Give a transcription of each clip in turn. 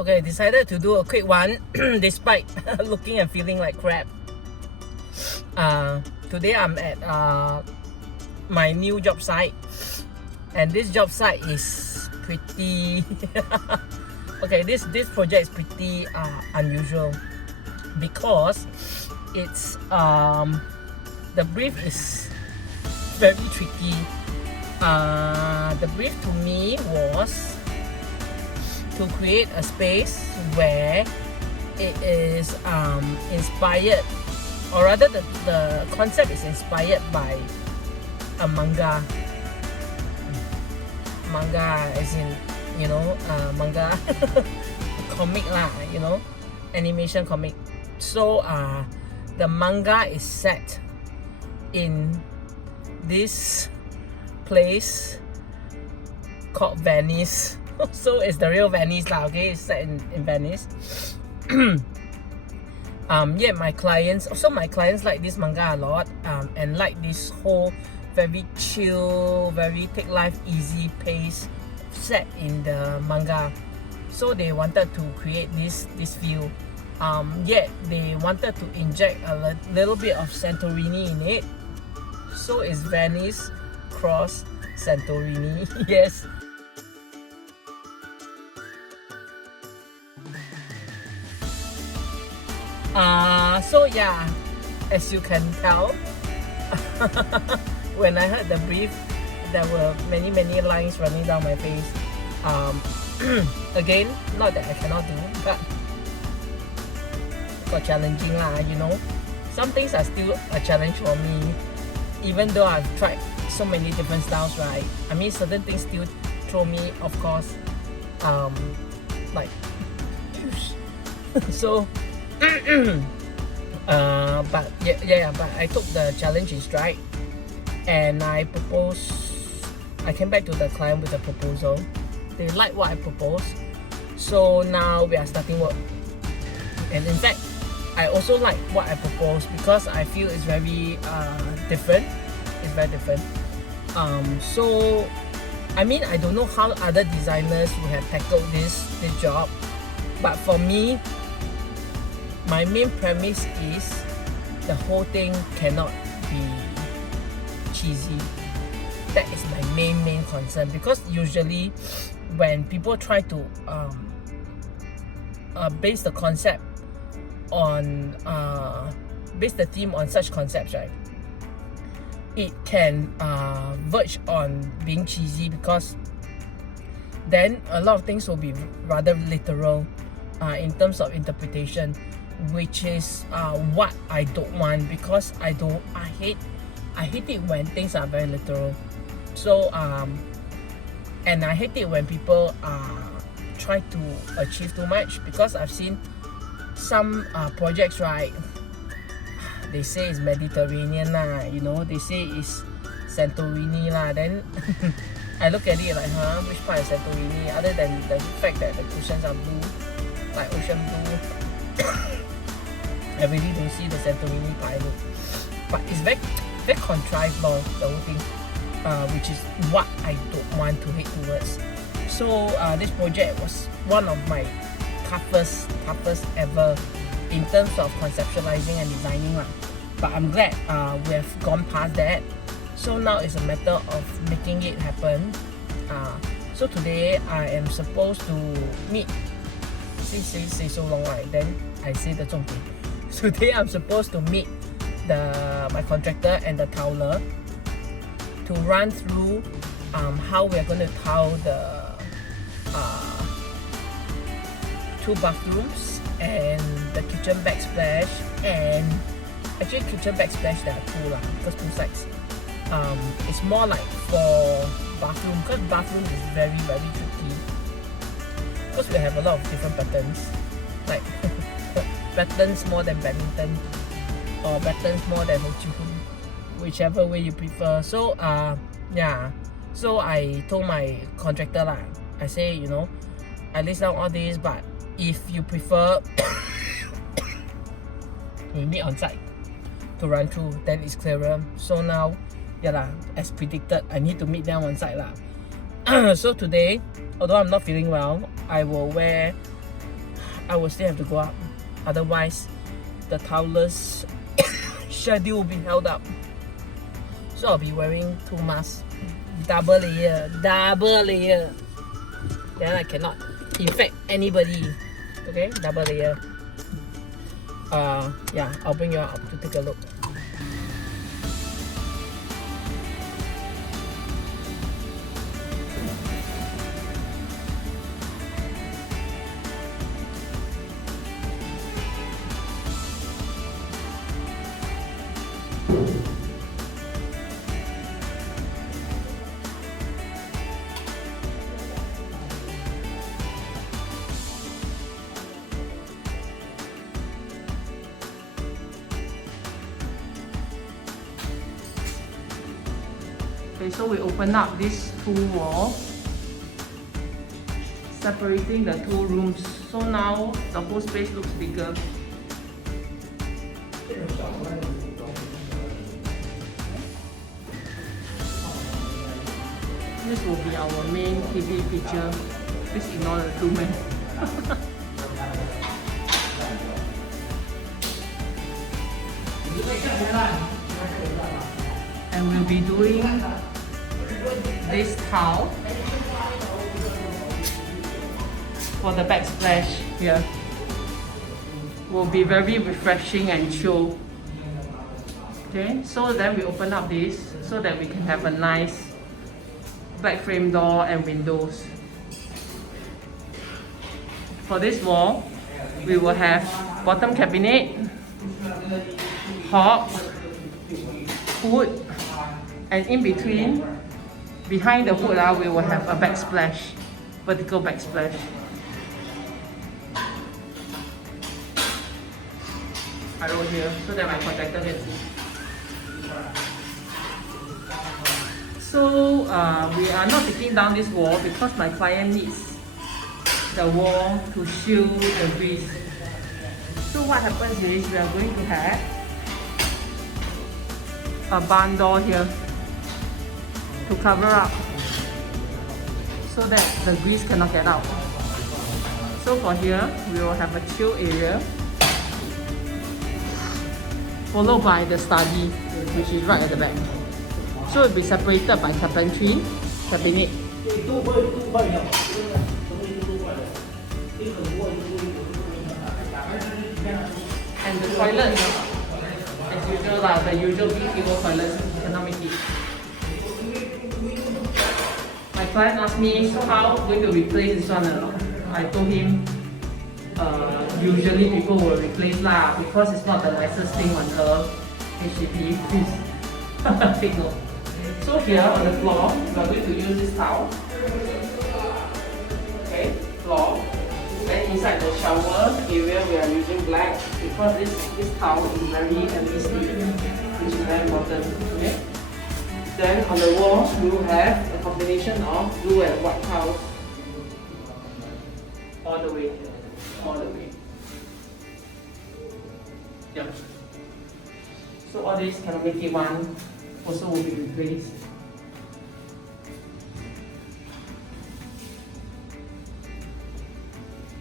Okay, decided to do a quick one despite looking and feeling like crap. Today I'm at my new job site, and this job site is pretty okay, this project is pretty unusual because it's the brief is very tricky. The brief to me was to create a space where it is inspired, or rather the concept is inspired by a manga as in, you know, manga comic lah, you know, animation comic. So the manga is set in this place called Venice. So it's the real Venice lah, okay? It's set in Venice. Yeah, my clients like this manga a lot, and like this whole very chill, very take life easy pace set in the manga. So they wanted to create this feel. Yet they wanted to inject a little bit of Santorini in it. So it's Venice cross Santorini. Yes. So yeah, as you can tell, when I heard the brief, there were many lines running down my face. Again, not that I cannot do, but for challenging lah, you know. Some things are still a challenge for me, even though I've tried so many different styles, right? I mean, certain things still throw me, of course, like so. But but I took the challenge in stride, and I came back to the client with a proposal. They like what I proposed, so now we are starting work. And in fact, I also like what I proposed because I feel it's very different. It's very different. So I mean, I don't know how other designers would have tackled this job, but for me, my main premise is the whole thing cannot be cheesy. That is my main concern, because usually when people try to base the concept on base the theme on such concepts, right, it can verge on being cheesy, because then a lot of things will be rather literal in terms of interpretation, which is what I don't want, because I hate it when things are very literal. So and I hate it when people try to achieve too much, because I've seen some projects, right, they say it's Mediterranean lah, you know, they say it's Santorini lah, then I look at it like, which part is Santorini, other than the fact that the cushions are blue, like ocean blue. I really don't see the Santorini part, but it's very contrived lor, the whole thing, which is what I don't want to head towards. So this project was one of my toughest ever in terms of conceptualizing and designing lah. But I'm glad we have gone past that. So now it's a matter of making it happen. So today I am supposed to meet. Say so long, right? Then I say the 重点. Today I'm supposed to meet my contractor and the tiler to run through how we're going to tile the 2 bathrooms and the kitchen backsplash. And actually kitchen backsplash there are 2 lah, because 2 sides. It's more like for bathroom, because bathroom is very tricky, because we have a lot of different patterns, like patterns more than badminton, or patterns more than Ho Chi Minh, whichever way you prefer. So yeah, so I told my contractor lah, I say, you know, I list down all these, but if you prefer we meet on site to run through, then it's clearer. So now, yeah lah, as predicted, I need to meet them on site lah. So today, although I'm not feeling well, I will wear I will still have to go up. Otherwise, the toddler's schedule will be held up. So I'll be wearing 2 masks, double layer. Then I cannot infect anybody. Okay, double layer. Yeah, I'll bring you up to take a look. Okay, so we open up these 2 walls, separating the 2 rooms. So now the whole space looks bigger. This will be our main TV picture. Please ignore the 2 men. And we'll be doing this towel for the backsplash here. Will be very refreshing and chill. Okay, so then we open up this so that we can have a nice back frame door and windows. For this wall, we will have bottom cabinet, hob, hood, and in between, behind the hood, we will have a backsplash, vertical backsplash. I wrote here so that my contractor can see. So we are not taking down this wall because my client needs the wall to shield the breeze. So what happens is we are going to have a barn door here to cover up so that the grease cannot get out. So for here, we will have a chill area followed by the study, which is right at the back. So it will be separated by carpentry, cabinet. And the toilet, as usual, the usual BTO toilets, cannot make it. My client asked me, so how going to replace this one or not? I told him, usually people will replace lah, because it's not the nicest thing on earth. HDB, please take note. So here on the floor, we are going to use this towel. Okay, floor. Then inside the shower area, we are using black because this towel is very MPC, which is very important. Okay. Then on the wall, we will have a combination of blue and white towels all the way. Yeah. So all this cannot make it one, also will be replaced.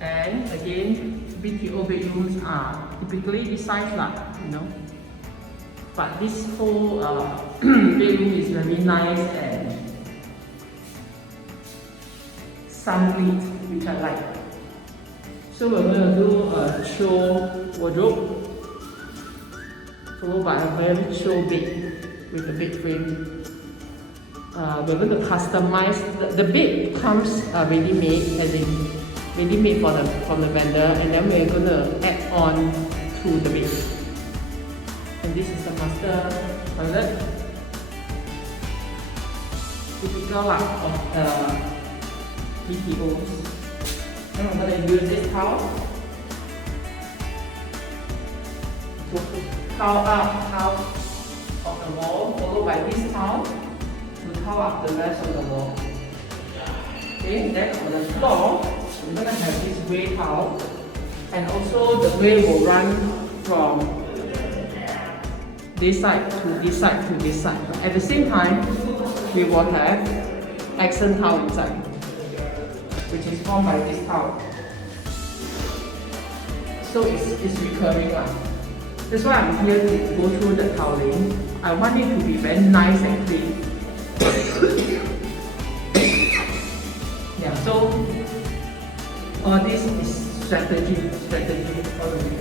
And again, BTO bedrooms are typically this size lah, you know. But this whole bedroom is very nice and sunlit, which I like. So we're going to do a chill wardrobe, followed by a very chill bed with a bed frame. We're going to customize. The bed comes ready-made, as in ready-made from the vendor, and then we're going to add on to the bed. And this is the master toilet, typical of the BTOs. Then I'm going to use this towel to towel up half of the wall, followed by this towel to towel up the rest of the wall. Okay, then on the floor, we're going to have this grey towel, and also the grey will run from this side to this side to this side. At the same time, we will have accent towel inside, which is formed by this towel. so it's recurring lah. That's why I'm here to go through the tiling. I want it to be very nice and clean. Yeah, so all this is strategy all the way.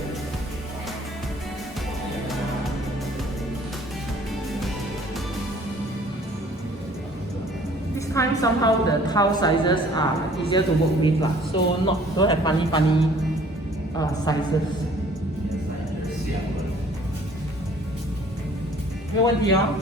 This time somehow the tile sizes are easier to work with lah, so don't have funny sizes. 没有问题哦。